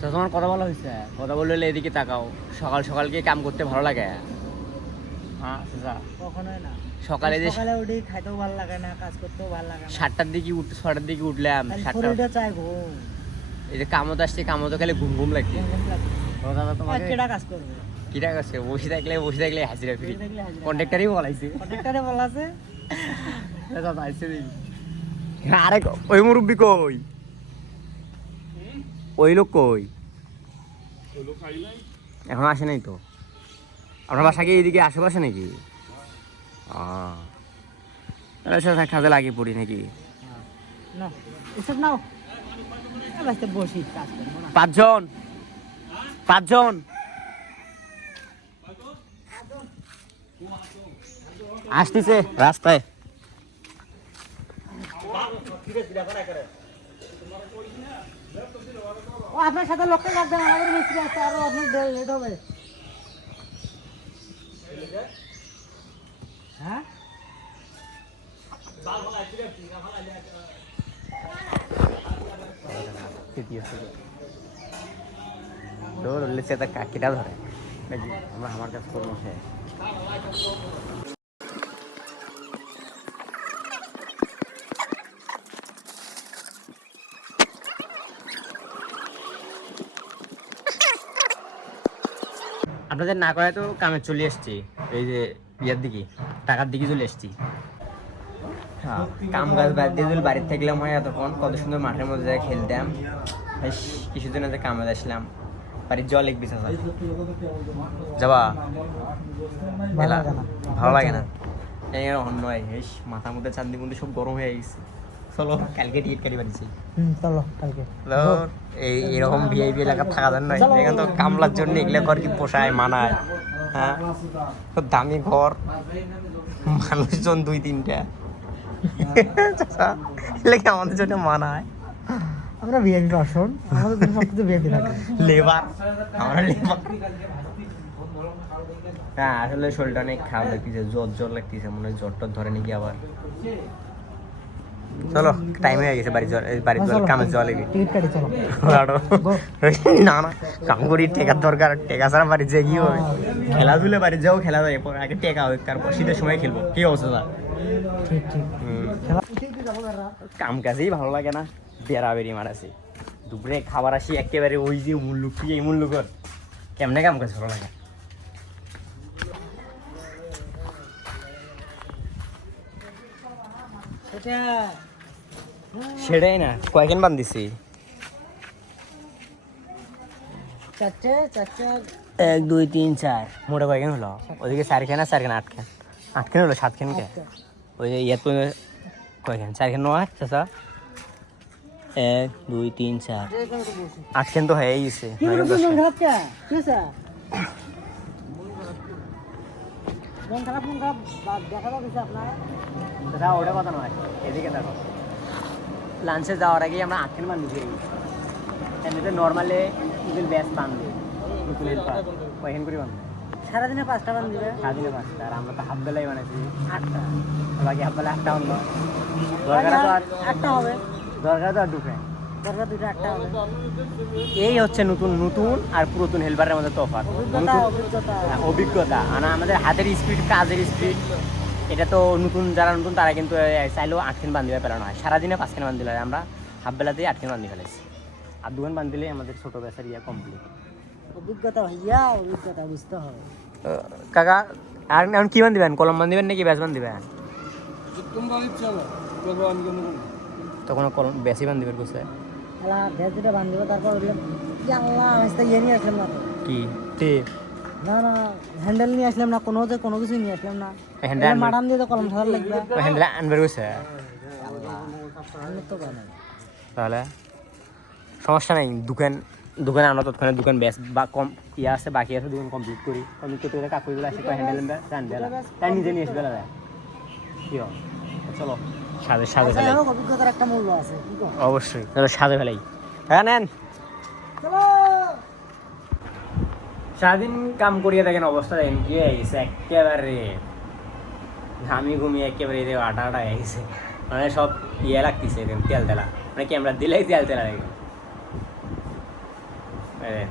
তোমার কথা বলা হয়েছে, কথা বললে এদিকে তাকাও। সকাল সকাল গিয়ে কাম করতে ভালো লাগে? হ্যাঁ কখনোই না। সকালে যে সকালে উঠে খাইতেও ভালো লাগে না, কাজ করতেও ভালো লাগে না। 7টার দিকে 6টার দিকে উঠলাম, 7টা শরীরটা চাই ঘুম। এই যে কামত আসছে, কামত খেলে ঘুম ঘুম লাগছে। তোমাকে কেডা কাজ করবে? কিরা করছে? বসে থাকলে হাজিরা ফ্রি। কন্ট্রাক্টরই বলাইছে, কন্ট্রাক্টরে বলাছে। আরে ওই মুরব্বি কই? ওই লোক কই? এখন আসে নাই তো। আপনার বাসা কি এইদিকে আশেপাশে নাকি? কাজে লাগিয়ে পড়ি নাকি? পাঁচজন আসতেছে রাস্তায়। আপনার সাথে লোকটা রাখবেন, আমাদের মিস্ত্রি আসতে আরো আপনার লেট হবে। হ্যাঁ কাকিটা ধরে আমার কাছে করবো। আপনাদের না করে তো কামে চলে এসছি, এই যে বিয়ের দিকে টাকার দিকে চলে এসছি। কাম কাজ বাদ দিয়ে যদি বাড়িতে থাকলাম হয় এতক্ষণ, কত সুন্দর মাঠের মধ্যে যাই খেলতাম। বেশ কিছুদিন আগে কামে আসলাম, বাড়ির জল এক বিছা যাবা ভালো লাগে না। অন্য হয় বেশ মাথার মধ্যে চান্দি মধ্যে সব গরম হয়ে গেছে। চলো কালকে টিকিট কাটি বাড়িছি। চলো কালকে এইরকম ভিআইপি এলাকা থাকা যায় নয়, এখানে তো কামলার জন্য এগুলো ঘর কি পোষায় মানায়? হ্যাঁ, দামি ঘর, মানুষজন 2-3টা, এলাকা আমাদের জন্য মানায়। আমরা ভিআইপি পার্সন, আমাদের জন্য সবকিছু ভিআইপি লাগে। লেবার, আমরা লেবার। হ্যাঁ আসলে শরীরটা অনেক খারাপ লাগতেছে, জ্বর লাগতেছে, মনে হয় জ্বর টর ধরে নাকি আবার। চলো টাইম হয়ে গেছে বাড়ির জল কামের জল টিকিট কাটি চলো। না কাম করি টেকার দরকার, টেকা ছাড়া বাড়ি যে কি হবে? খেলাধুলা বাড়ি যাও, খেলা যায় আগে টেকা হোক, তারপর শীতের সময় খেলবো। কি অবস্থা? ঠিক কাম কাজেই ভালো লাগে না, বেড়াবেড়ি মারাছি। দুপুরে খাবার আসি একেবারে ওই যে মুল্লুক, কি এই মুল্লুকর কেমনে কাম কাজ ভালো লাগে? সেটাই না, কয়খান বান্ধিছি? 1 2 3 4 মোটা কয়খান হলো? ওদিকে 4খান আর 4খান 8খান, 8খান হলো, 7খান কে? ওই যে ইয়াত কয়খান? 4খান নয় চাচা? 1 2 3 4 8খান তো হয়ে গেছে। ওটা কথা নয়, এদিকে দেখো। লাঞ্চে যাওয়ার আগেই আমরা 8খান বান্ধি দিয়ে গেছি। এমনিতে নর্মালে ইগুল ব্যাস বান্ধি, কয়খান করে বান্ধে? সারাদিনে 5টা বান দিবে। সারাদিনে 5টা, আর আমরা তো হাফ বেলায় বানাইছি 8টা, বাকি হাফ বেলা 8টা অন্য দরকার তো। আর 8টা হবে, দরকার তো আর দুটো দরকার 2টা 8টা হবে। এই হচ্ছে নতুন আর পুরাতন হেলপারের মধ্যে তফাৎ। অভিজ্ঞতা আর আমাদের হাতের স্পিড, কাজের স্পিড, এটা তো যারা নতুন তারা কিন্তু চাইলেও 8খান বান্ধিবে পেলানো হয়। সারাদিনে 5খান বান্ধি হয়, আমরা হাফ বেলাতেই 8খান বান্ধি ফেলেছি। আর 2খান বান্ধিলে আমাদের ছোট ব্যাসের কমপ্লিট। অভিজ্ঞতা ভাইয়া, অভিজ্ঞতা বুঝতে হবে। কাকা আর এখন কি বান্ধিবেন? কলম বান্ধিবেন নাকি ব্যাস বান্ধিবেন? তখন কলম ব্যাসই বান্ধিবেন কোথায়? ব্যাস দুটা বান্ধিব, তারপর নিয়ে আসলাম না কি টেপ? না হ্যান্ডেল নিয়ে আসলাম না, কোনো কিছু নিয়ে আসলাম না। হ্যান্ডেল মারান দিয়ে তো কলম সাজার লাগবে। হ্যান্ডেল আনবার গেছে তাহলে সমস্যা নাই। দোকানে আমরা তৎক্ষণে দোকান ব্যাস বা কম আছে, বাকি আছে, দোকান কমপ্লিট করতে কাকুগুলো আসে হ্যান্ডেল তাই নিজে নিয়ে আসবে দাদা। কি চলো সাজে ফেলাই, অভিজ্ঞতার একটা মূল্য আছে। অবশ্যই চলো সাজে ফেলাই। হ্যাঁ নেন, সারাদিন কাম করিয়ে দেখেন অবস্থা দেখেন কি হয়ে গেছে, একেবারে ঘুমিয়ে একেবারে আটা হয়ে গেছে। মানে সব লাগতেছে তেল তেলা, মানে ক্যামেরা দিলেই তেল তেলা লাগে। এই